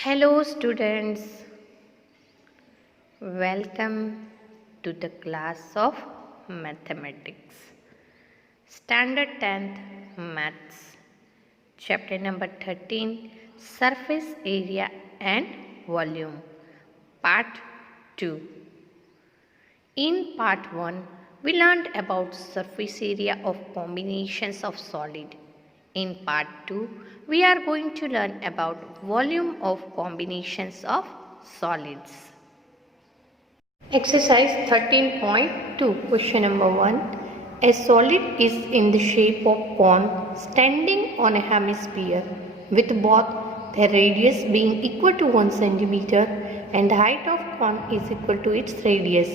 Hello, students. Welcome to the class of mathematics. Standard 10th Maths. Chapter number 13 Surface Area and Volume. Part 2. In part 1, we learned about surface area of combinations of solid. In part 2, we are going to learn about volume of combinations of solids. Exercise 13.2, question number 1. A solid is in the shape of cone standing on a hemisphere with both the radius being equal to 1 centimeter and the height of cone is equal to its radius.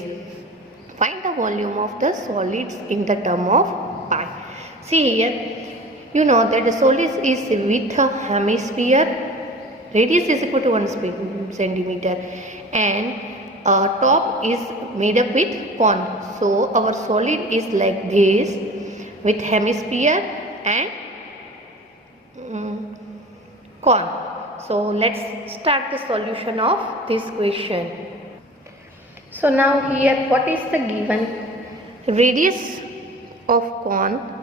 Find the volume of the solids in the term of pi. See here. You know that the solid is with a hemisphere, radius is equal to 1 centimeter and top is made up with cone. So our solid is like this with hemisphere and cone. So let's start the solution of this question. So now here what is the given? Radius of cone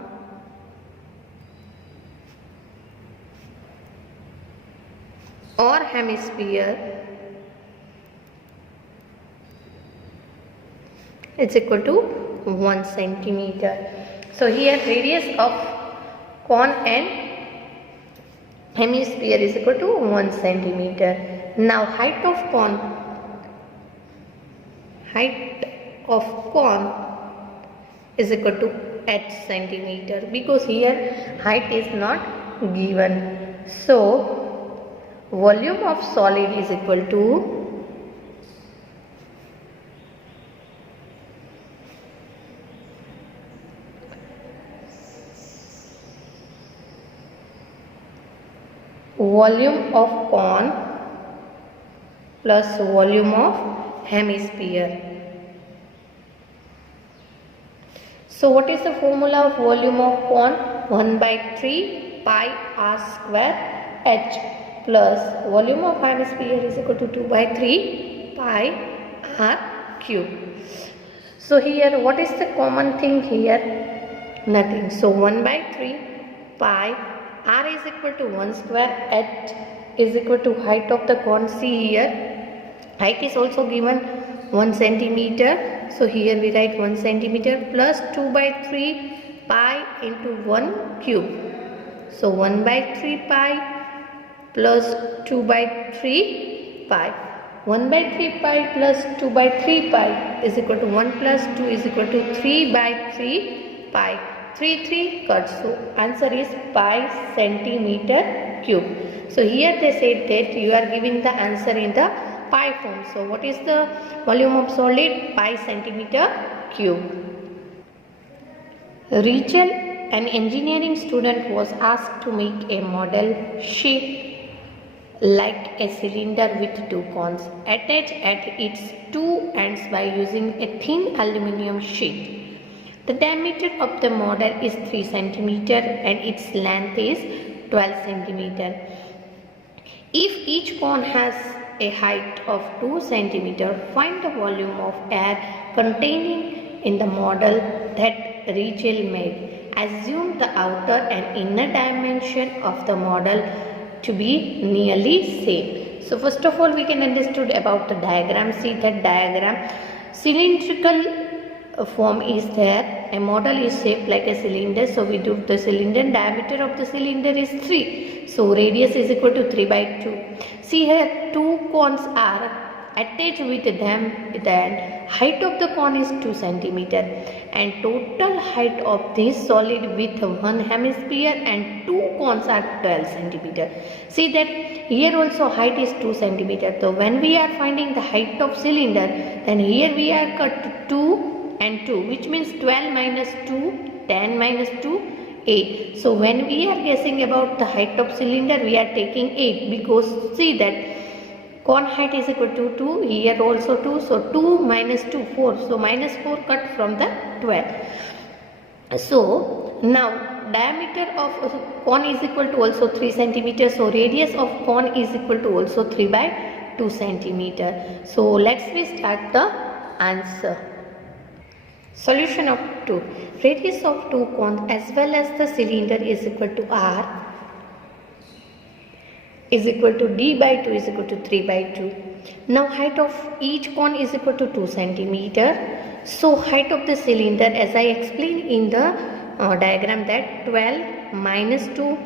or hemisphere is equal to 1 centimeter. So here radius of cone and hemisphere is equal to 1 centimeter. Now height of cone is equal to 8 centimeter because here height is not given. So volume of solid is equal to volume of cone plus volume of hemisphere. So what is the formula of volume of cone? 1 by 3 pi r square h plus volume of hemisphere is equal to 2 by 3 pi r cube. So here what is the common thing here? Nothing. So 1 by 3 pi r is equal to 1 square, h is equal to height of the cone. See here height is also given 1 centimeter. So here we write 1 centimeter plus 2 by 3 pi into 1 cube. So 1 by 3 pi plus 2 by 3 pi. 1 by 3 pi plus 2 by 3 pi is equal to 1 plus 2 is equal to 3 by 3 pi. 3 cuts. So answer is pi centimeter cube. So here they said that you are giving the answer in the pi form. So what is the volume of solid? Pi centimeter cube. Rachel, an engineering student, was asked to make a model shaped like a cylinder with two cones attached at its two ends by using a thin aluminum sheet. The diameter of the model is 3 centimeter and its length is 12 centimeter. If each cone has a height of 2 centimeter, find the volume of air containing in the model that Rachel made. Assume the outer and inner dimension of the model to be nearly same. So first of all we can understood about the diagram. See that diagram, cylindrical form is there. A model is shaped like a cylinder. So we do the cylinder, diameter of the cylinder is 3. So radius is equal to 3 by 2. See here two cones are attached with them, then height of the cone is 2 centimeter and total height of this solid with one hemisphere and two cones are 12 centimeter. See that here also height is 2 centimeter. So when we are finding the height of cylinder, then here we are cut 2 and 2, which means 12 minus 2, 10 minus 2, 8. So when we are guessing about the height of cylinder, we are taking 8 because see that cone height is equal to 2, here also 2, so 2 minus 2, 4. So minus 4 cut from the 12. So now diameter of cone is equal to also 3 centimeters. So radius of cone is equal to also 3 by 2 centimeter. So let's we start the answer. Solution of 2. Radius of two cones as well as the cylinder is equal to R is equal to D by 2 is equal to 3 by 2. Now height of each cone is equal to 2 centimeter. So height of the cylinder, as I explained in the diagram, that 12 minus 2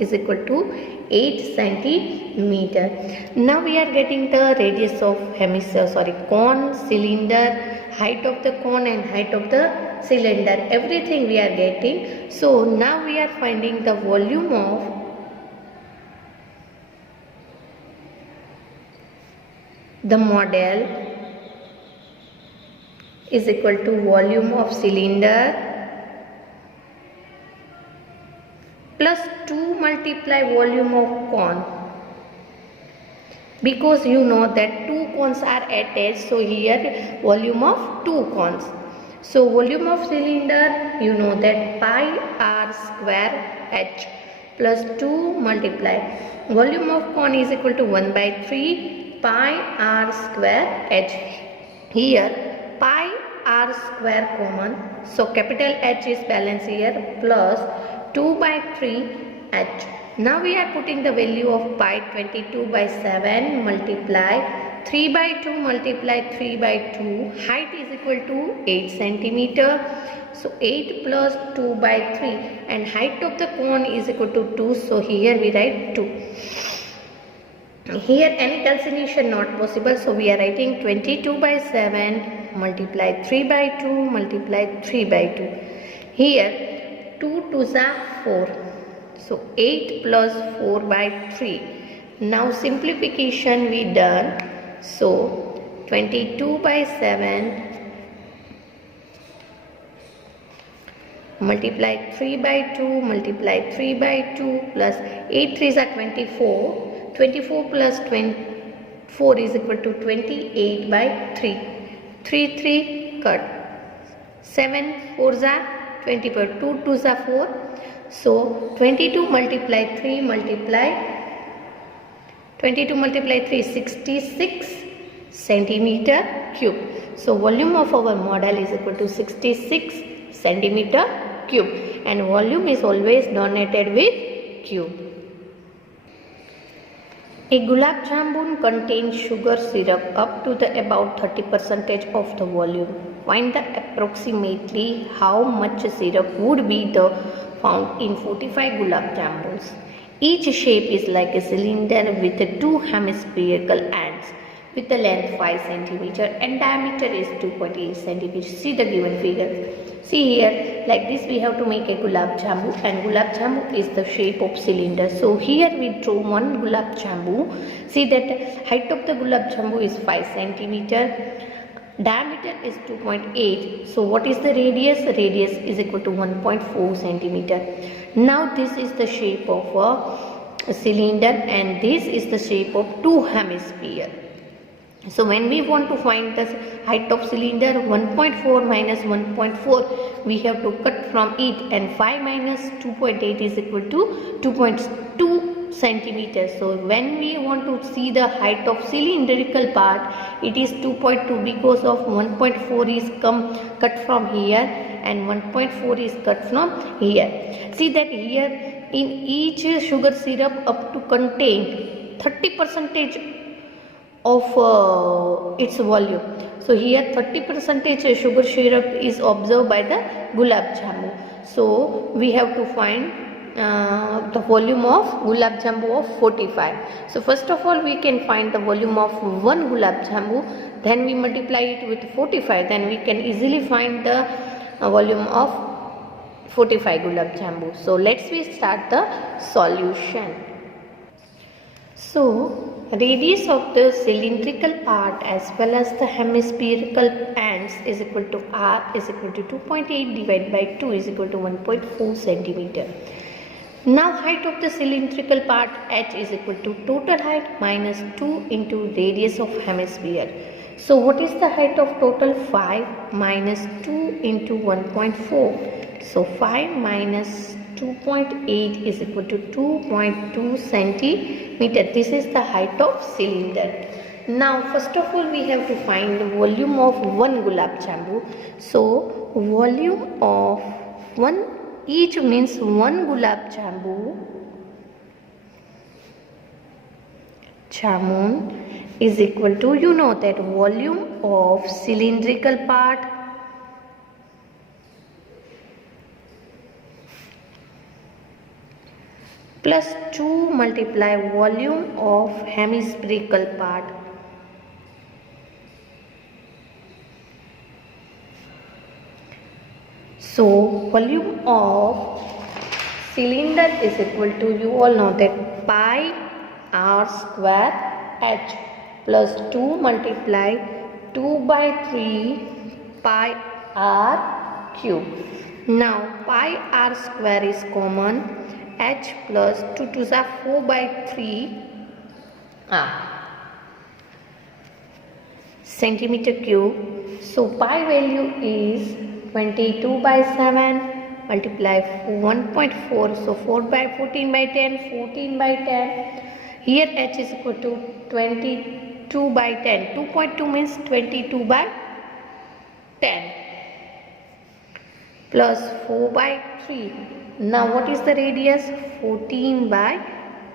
is equal to 8 centimeter. Now we are getting the radius of cone, cylinder, height of the cone and height of the cylinder, everything we are getting. So now we are finding the volume of the model is equal to volume of cylinder plus 2 multiply volume of cone, because you know that two cones are attached, so here volume of two cones. So volume of cylinder, you know that pi r square h plus 2 multiply volume of cone is equal to 1 by 3 pi r square h. Here pi r square common, so capital H is balance here, plus 2 by 3 h. Now we are putting the value of pi 22 by 7 multiply 3 by 2 multiply 3 by 2, height is equal to 8 centimeter. So 8 plus 2 by 3 and height of the cone is equal to 2, so here we write 2. Here any calcination not possible, so we are writing 22 by 7 multiply 3 by 2 multiply 3 by 2. Here 2 2s are 4, so 8 plus 4 by 3. Now simplification we done, so 22 by 7 multiply 3 by 2 multiply 3 by 2 plus 8 3s are 24. 24 plus 24 is equal to 28 by 3. 3 3 cut. 7 4s are 24. 2 2s are 4. So 22 multiply 3 multiply 66 centimeter cube. So volume of our model is equal to 66 centimeter cube, and volume is always denoted with cube. A gulab jamun contains sugar syrup up to the about 30% of the volume. Find the approximately how much syrup would be the found in 45 gulab jamuns. Each shape is like a cylinder with two hemispherical ends with the length 5 cm and diameter is 2.8 cm. See the given figure. See here, like this we have to make a gulab jamun, and gulab jamun is the shape of cylinder. So here we draw one gulab jamun. See that height of the gulab jamun is 5 cm. Diameter is 2.8. So what is the radius? Radius is equal to 1.4 centimeter. Now this is the shape of a cylinder and this is the shape of two hemisphere. So when we want to find the height of cylinder, 1.4 minus 1.4 we have to cut from it, and 5 minus 2.8 is equal to 2.2 centimeters. So when we want to see the height of cylindrical part, it is 2.2 because of 1.4 is cut from here and 1.4 is cut from here. See that here in each sugar syrup up to contain 30% of its volume. So here 30% sugar syrup is observed by the gulab jamun. So we have to find the volume of gulab jamun of 45. So first of all we can find the volume of one gulab jamun, then we multiply it with 45, then we can easily find the volume of 45 gulab jamun. So let's we start the solution. So radius of the cylindrical part as well as the hemispherical ends is equal to R is equal to 2.8 divided by 2 is equal to 1.4 centimeter. Now height of the cylindrical part H is equal to total height minus 2 into radius of hemisphere. So what is the height of total? 5 minus 2 into 1.4. So 5 minus 2.8 is equal to 2.2 centimeter. This is the height of cylinder. Now first of all we have to find the volume of one gulab jambu. So volume of one each means one gulab jamun is equal to, you know that volume of cylindrical part plus 2 multiply volume of hemispherical part. So volume of cylinder is equal to, you all know that, pi r square h plus 2 multiply 2 by 3 pi r cube. Now pi r square is common, h plus 2 to the 4 by 3 centimeter cube. So pi value is 22 by 7 multiply 1.4, so 4 by 14 by 10, 14 by 10. Here h is equal to 22 by 10. 2.2 means 22 by 10 plus 4 by 3. Now what is the radius? 14 by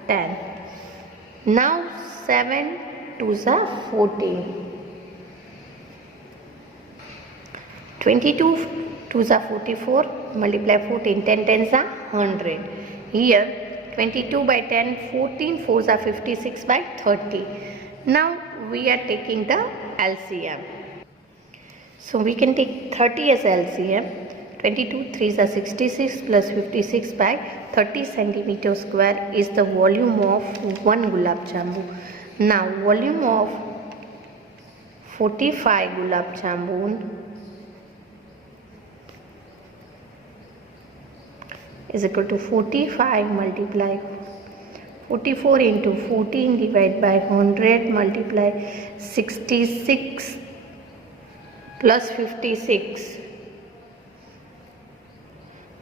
10. Now 7 to the 14. 22 to the 44 multiply 14, 10 tens are 100. Here 22 by 10, 14 fours are 56 by 30. Now we are taking the LCM. So we can take 30 as LCM. 22 3s are 66 plus 56 by 30 centimeter square is the volume of one gulab jambu. Now volume of 45 gulab jamun is equal to 45 multiply 44 into 14 divided by 100 multiply 66 plus 56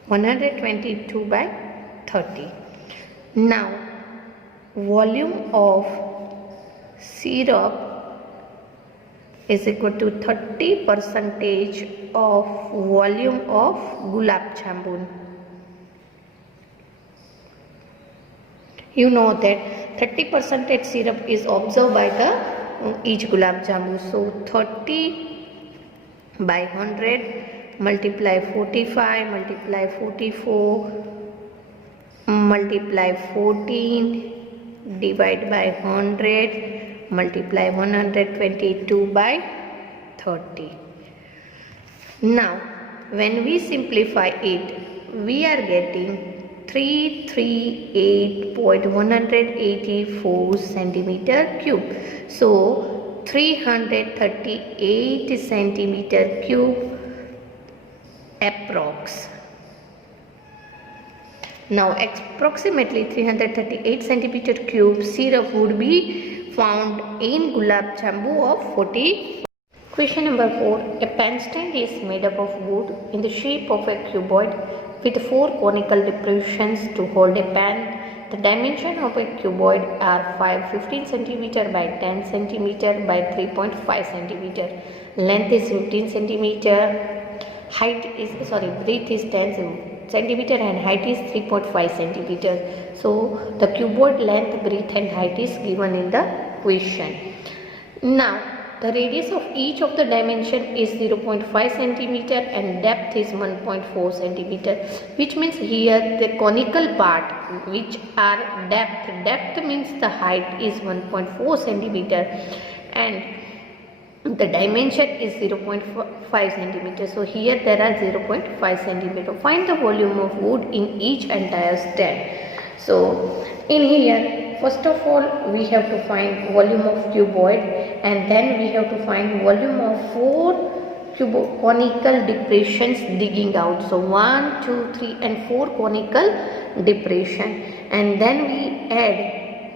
122 by 30. Now volume of syrup is equal to 30% of volume of gulab jamun. You know that 30% syrup is observed by the each gulab jamun. So 30 by 100 multiply 45 multiply 44 multiply 14 divide by 100 multiply 122 by 30. Now when we simplify it, we are getting 338.184 centimeter cube. So 338 centimeter cube approx. Now approximately 338 centimeter cube syrup would be found in gulab jambu of 40. Question number 4. A pen stand is made up of wood in the shape of a cuboid with 4 conical depressions to hold a pen. The dimension of a cuboid are 15 cm by 10 cm by 3.5 cm. Length is 15 cm. Breadth is 10 cm and height is 3.5 cm. So the cuboid length, breadth and height is given in the question. Now the radius of each of the dimension is 0.5 cm and depth is 1.4 cm, which means here the conical part which are depth means the height is 1.4 cm and the dimension is 0.5 cm. So here there are 0.5 cm. Find the volume of wood in each entire stand. So in here, first of all we have to find volume of cuboid and then we have to find volume of 4 conical depressions digging out. So 1, 2, 3 and 4 conical depression, and then we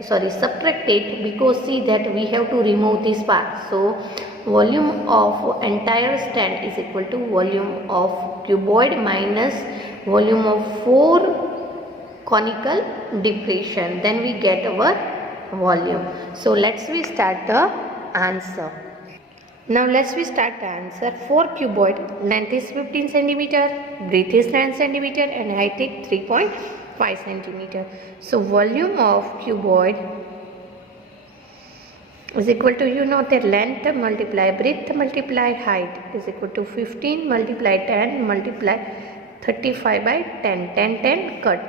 subtract it because see that we have to remove this part. So volume of entire stand is equal to volume of cuboid minus volume of 4 conical depression. Then we get our volume. So let's we start the answer. Now let's we start the answer. For cuboid, length is 15 cm, breadth is 9 cm and height is 3.5 cm. So volume of cuboid is equal to, you know, the length multiply breadth multiply height is equal to 15 multiply 10 multiply 35 by 10, 10, 10 cut.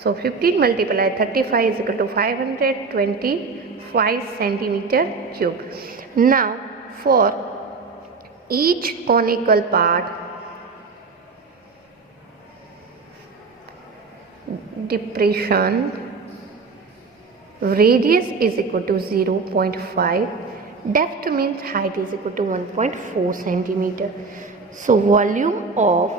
So 15 multiply 35 is equal to 525 centimeter cube. Now for each conical part, depression radius is equal to 0.5, depth means height is equal to 1.4 centimeter. So volume of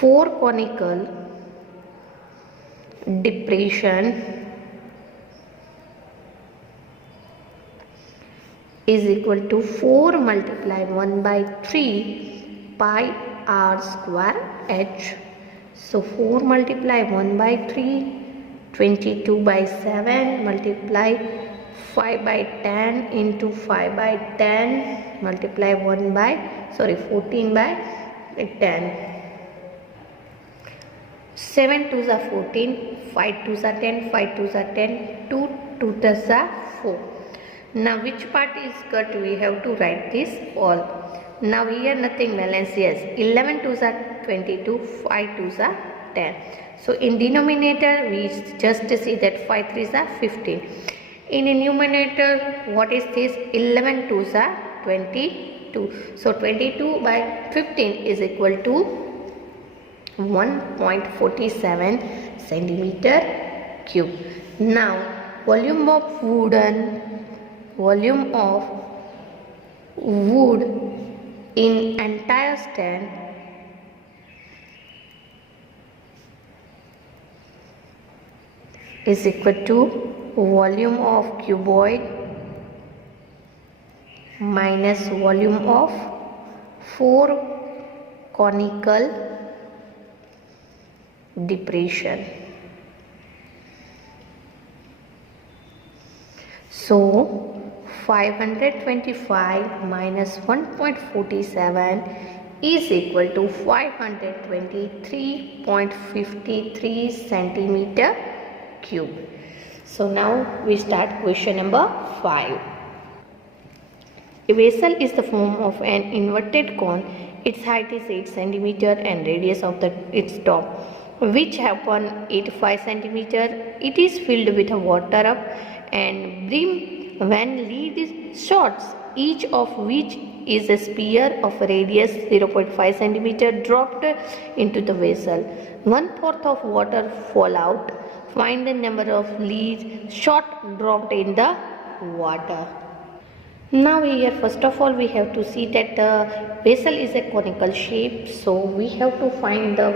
4 conical depression is equal to 4 multiply 1 by 3 pi r square h. So 4 multiply 1 by 3, 22 by 7 multiply 5 by 10 into 5 by 10 multiply 14 by 10. 7 2s are 14, 5 2s are 10, 5 2s are 10, 2 2 2s are 4. Now which part is cut? We have to write this all. Now here nothing balance. Yes, 11 2s are 22, 5 2s are 10. So in denominator we just see that 5 3s are 15. In numerator, what is this? 11 2s are 22. So 22 by 15 is equal to 1.47 centimeter cube. Now volume of wood in entire stand is equal to volume of cuboid minus volume of 4 conical depression. So 525 minus 1.47 is equal to 523.53 centimeter cube. So now we start question number 5. A vessel is the form of an inverted cone. Its height is 8 centimeter and radius of its top, which upon 85 centimeter. It is filled with water up and brim when lid is short, each of which is a sphere of radius 0.5 centimeter dropped into the vessel. 1/4 of water fall out. Find the number of leads shot dropped in the water. Now here first of all we have to see that the vessel is a conical shape. So we have to find the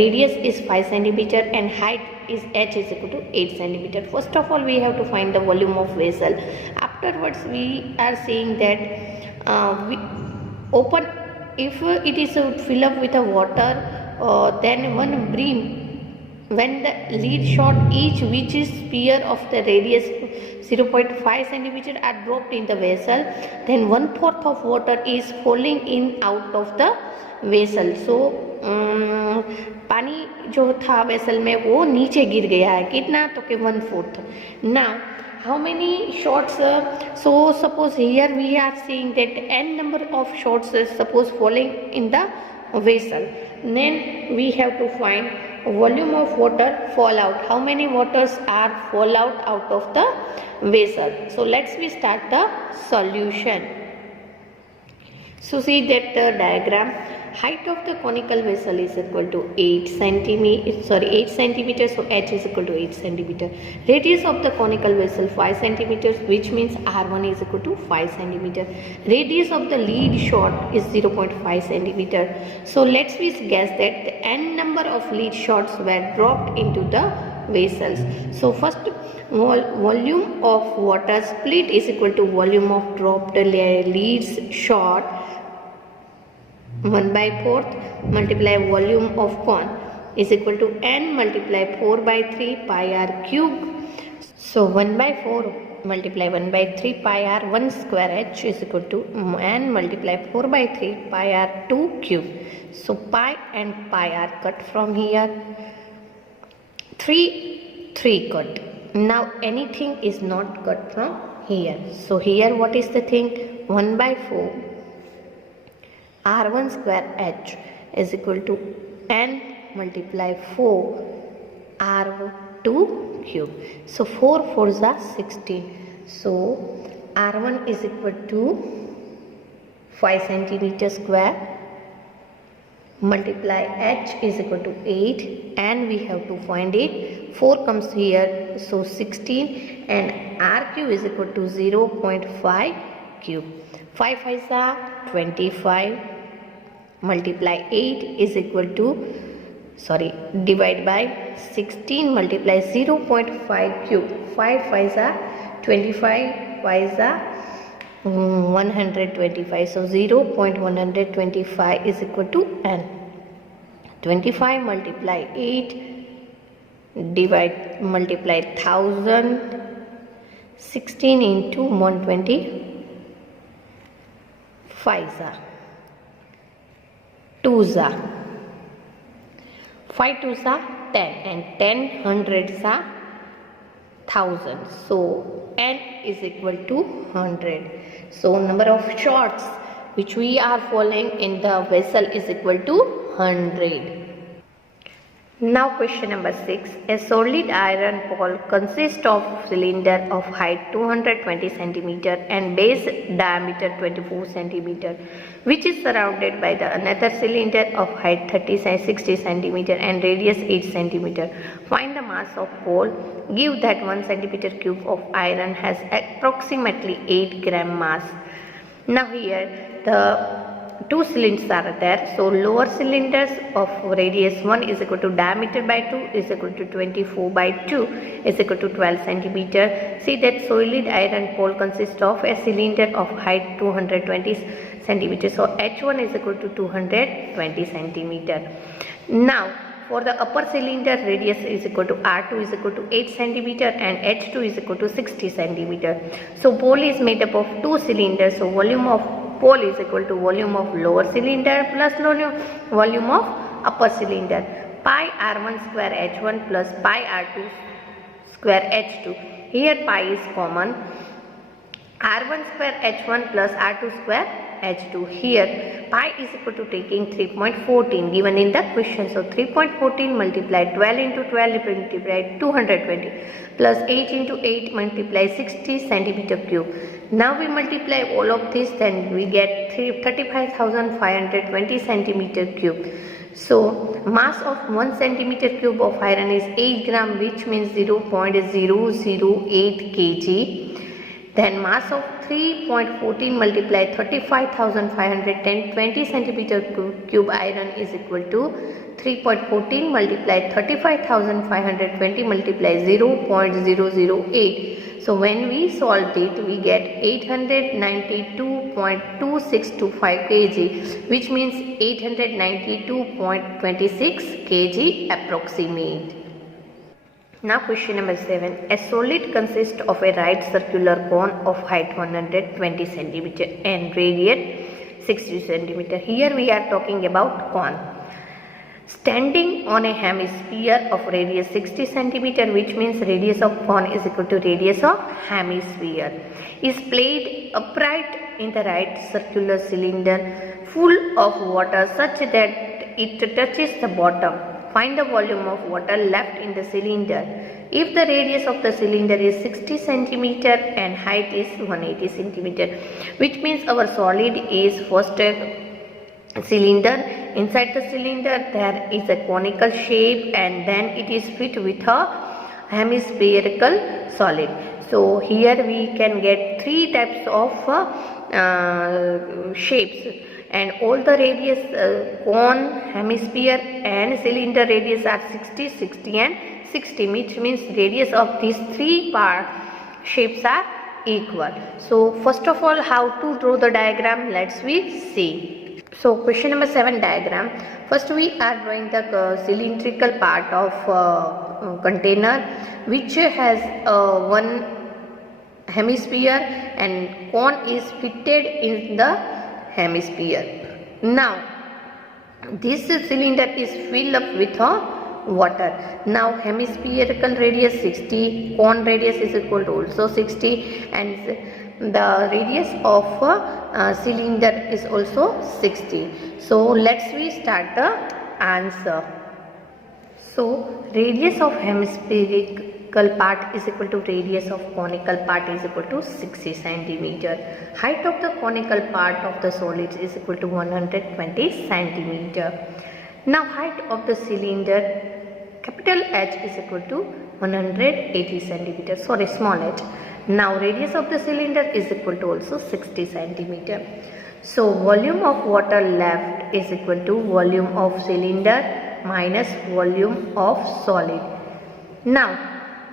radius is 5 centimeter and height is h is equal to 8 centimeter. First of all we have to find the volume of vessel. Afterwards we are saying that we open, if it is fill up with a water, then one brim when the lid shot each which is sphere of the radius 0.5 centimeter are dropped in the vessel, then 1/4 of water is falling in out of the vessel. So पानी जो था vessel में वो नीचे गिर गया है. कितना? तो कि 1/4. Now how many shots? So suppose here we are seeing that n number of shots suppose falling in the vessel. Then we have to find volume of water fall out. How many waters are fall out of the vessel? So let's we start the solution. So see that the diagram. Height of the conical vessel is equal to 8 centimeter. So h is equal to 8 centimeter. Radius of the conical vessel 5 centimeters, which means r1 is equal to 5 centimeter. Radius of the lead shot is 0.5 centimeter. So let's we guess that the n number of lead shots were dropped into the vessels. So first, volume of water split is equal to volume of dropped leads shot 1/4 multiply volume of cone is equal to n multiply 4/3 pi r cube. So 1/4 multiply 1/3 pi r 1 square h is equal to n multiply 4/3 pi r 2 cube. So pi and pi are cut from here. 3 cut. Now anything is not cut from here. So here what is the thing? 1/4 r1 square h is equal to n multiply 4 r2 cube. So 4 4s are 16. So r1 is equal to 5 centimeter square multiply h is equal to 8 and we have to find it. 4 comes here, so 16 and r cube is equal to 0.5 cube. 5 5s are 25 multiply 8 is equal to divide by 16 multiply 0.5 cube. 5 5s are 25, 5s are 125. So 0.125 is equal to n. 25 multiply 8 multiply 1000. 16 into 125 are 2s are 5 2s are 10 and 10 hundreds are 1000. So n is equal to 100. So number of shots which we are following in the vessel is equal to 100. Now question number 6. A solid iron pole consists of cylinder of height 220 cm and base diameter 24 cm, which is surrounded by the another cylinder of height 60 cm and radius 8 cm. Find the mass of pole. Give that 1 cm cube of iron has approximately 8 gram mass. Now here the two cylinders are there. So lower cylinders of radius 1 is equal to diameter by 2 is equal to 24/2 is equal to 12 centimeter. See that solid iron pole consists of a cylinder of height 220 centimeter. So H1 is equal to 220 centimeter. Now for the upper cylinder, radius is equal to R2 is equal to 8 centimeter and H2 is equal to 60 centimeter. So pole is made up of two cylinders. So volume of pole is equal to volume of lower cylinder plus volume of upper cylinder. Pi R1 square H1 plus pi R2 square H2. Here pi is common. R1 square H1 plus R2 square H2. Here pi is equal to taking 3.14 given in the question. So 3.14 multiply 12 into 12 multiply 220 plus 8 into 8 multiply 60 centimeter cube. Now we multiply all of this, then we get 35,520 centimeter cube. So mass of 1 centimeter cube of iron is 8 gram, which means 0.008 kg. Then mass of 3.14 multiply 35,520 centimeter cube iron is equal to 3.14 multiply 35,520 multiply 0.008. So when we solve it, we get 892.2625 kg, which means 892.26 kg approximate. Now question number 7. A solid consists of a right circular cone of height 120 cm and radius 60 cm. Here we are talking about cone. Standing on a hemisphere of radius 60 cm, which means radius of cone is equal to radius of hemisphere, is placed upright in the right circular cylinder full of water such that it touches the bottom. Find the volume of water left in the cylinder. If the radius of the cylinder is 60 cm and height is 180 cm, which means our solid is first a cylinder. Inside the cylinder there is a conical shape and then it is fit with a hemispherical solid. So here we can get three types of shapes, and all the radius cone, hemisphere and cylinder radius are 60, 60 and 60, which means radius of these three shapes are equal. So first of all, how to draw the diagram, let's we see. So question number 7 diagram. First we are drawing the cylindrical part of container which has one hemisphere and cone is fitted in the hemisphere. Now this cylinder is filled up with water. Now hemispherical radius 60, cone radius is equal to also 60 and the radius of cylinder is also 60. So let's we start the answer. So radius of hemispherical part is equal to radius of conical part is equal to 60 centimeter. Height of the conical part of the solids is equal to 120 centimeter. Now height of the cylinder capital H is equal to 180 centimeter, sorry small h. Now radius of the cylinder is equal to also 60 centimeter. So volume of water left is equal to volume of cylinder minus volume of solid. Now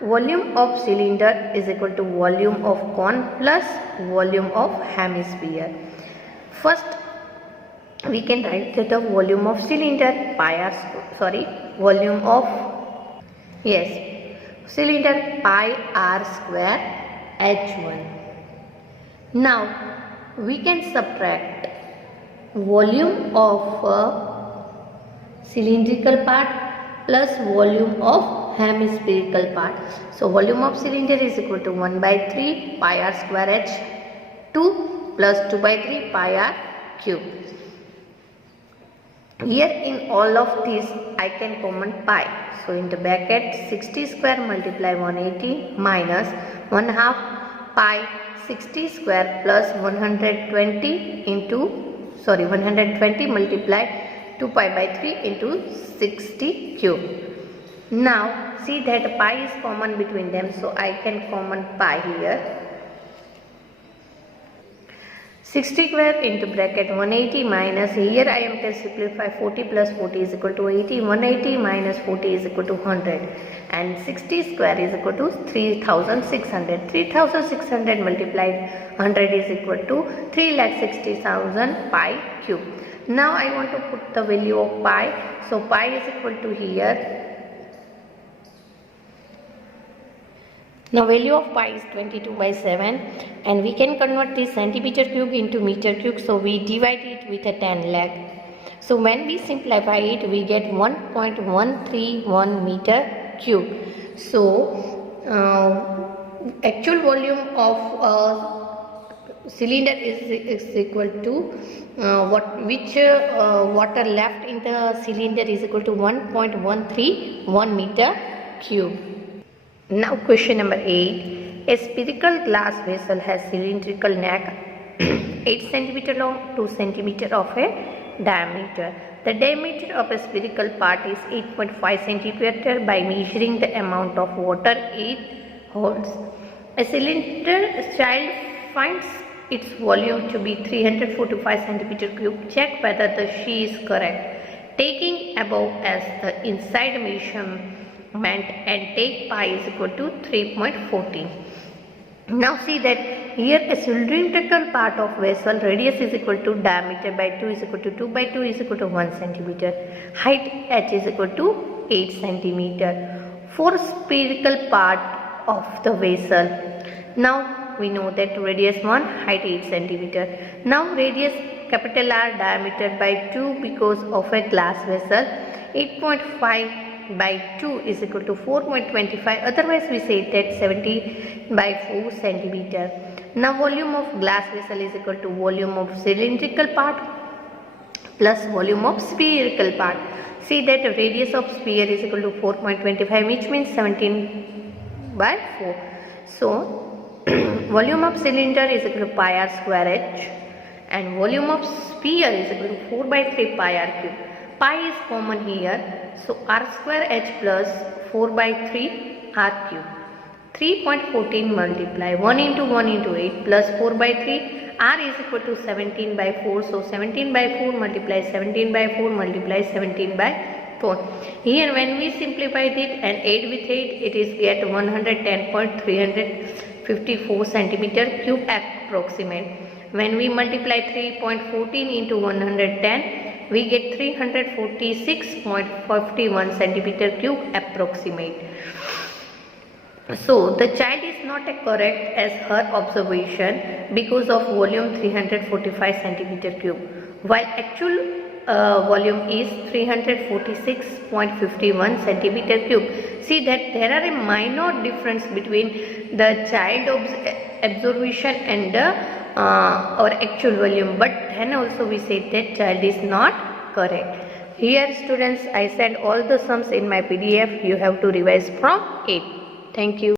volume of cylinder is equal to volume of cone plus volume of hemisphere. First we can write that the volume of cylinder pi r volume of cylinder pi r square h1. Now we can subtract volume of cylindrical part plus volume of hemispherical part. So volume of cylinder is equal to 1 by 3 pi r square h 2 plus 2 by 3 pi r cube. Here in all of these I can common pi. So in the bracket 60 square multiply 180 minus 1 half pi 60 square plus 120 multiply 2 pi by 3 into 60 cube. Now see that pi is common between them, so I can common pi here. 60 square into bracket 180 minus, here I am to simplify 40 plus 40 is equal to 80, 180 minus 40 is equal to 100 and 60 square is equal to 3600. 3600 multiplied 100 is equal to 3,60,000 pi cube. Now I want to put the value of pi, so pi is equal to here. Now value of pi is 22 by 7 and we can convert this centimeter cube into meter cube, so we divide it with a 10 lakh. So when we simplify it we get 1.131 meter cube. So actual volume of cylinder is equal to water left in the cylinder is equal to 1.131 meter cube. Now question number 8. A spherical glass vessel has cylindrical neck 8 cm long, 2 cm of a diameter. The diameter of a spherical part is 8.5 cm by measuring the amount of water it holds. A cylinder child finds its volume to be 345 cm cube. Check whether the she is correct. Taking above as the inside measurement and take pi is equal to 3.14. Now see that here a cylindrical part of vessel radius is equal to diameter by 2 is equal to 2 by 2 is equal to 1 cm. Height h is equal to 8 cm. For spherical part of the vessel, now we know that radius 1, height 8 cm. Now radius capital R, diameter by 2 because of a glass vessel. 8.5 by 2 is equal to 4.25, otherwise we say that 70 by 4 centimeter. Now volume of glass vessel is equal to volume of cylindrical part plus volume of spherical part. See that radius of sphere is equal to 4.25, which means 17 by 4. So volume of cylinder is equal to pi r square h and volume of sphere is equal to 4 by 3 pi r cube. Pi is common here, so r square h plus 4 by 3 r cube. 3.14 multiply 1 into 1 into 8 plus 4 by 3 R is equal to 17 by 4. So 17 by 4 multiplies 17 by 4 multiplies 17 by 4. Here when we simplify it and add with it, it is get 110.354 centimeter cube approximate. When we multiply 3.14 into 110, we get 346.51 centimeter cube approximate. So the child is not correct as her observation because of volume 345 centimeter cube, while actual volume is 346.51 centimeter cube. See that there are a minor difference between the child observation and the our actual volume, but then also we say that child is not correct. Here students, I send all the sums in my PDF. You have to revise from it. Thank you.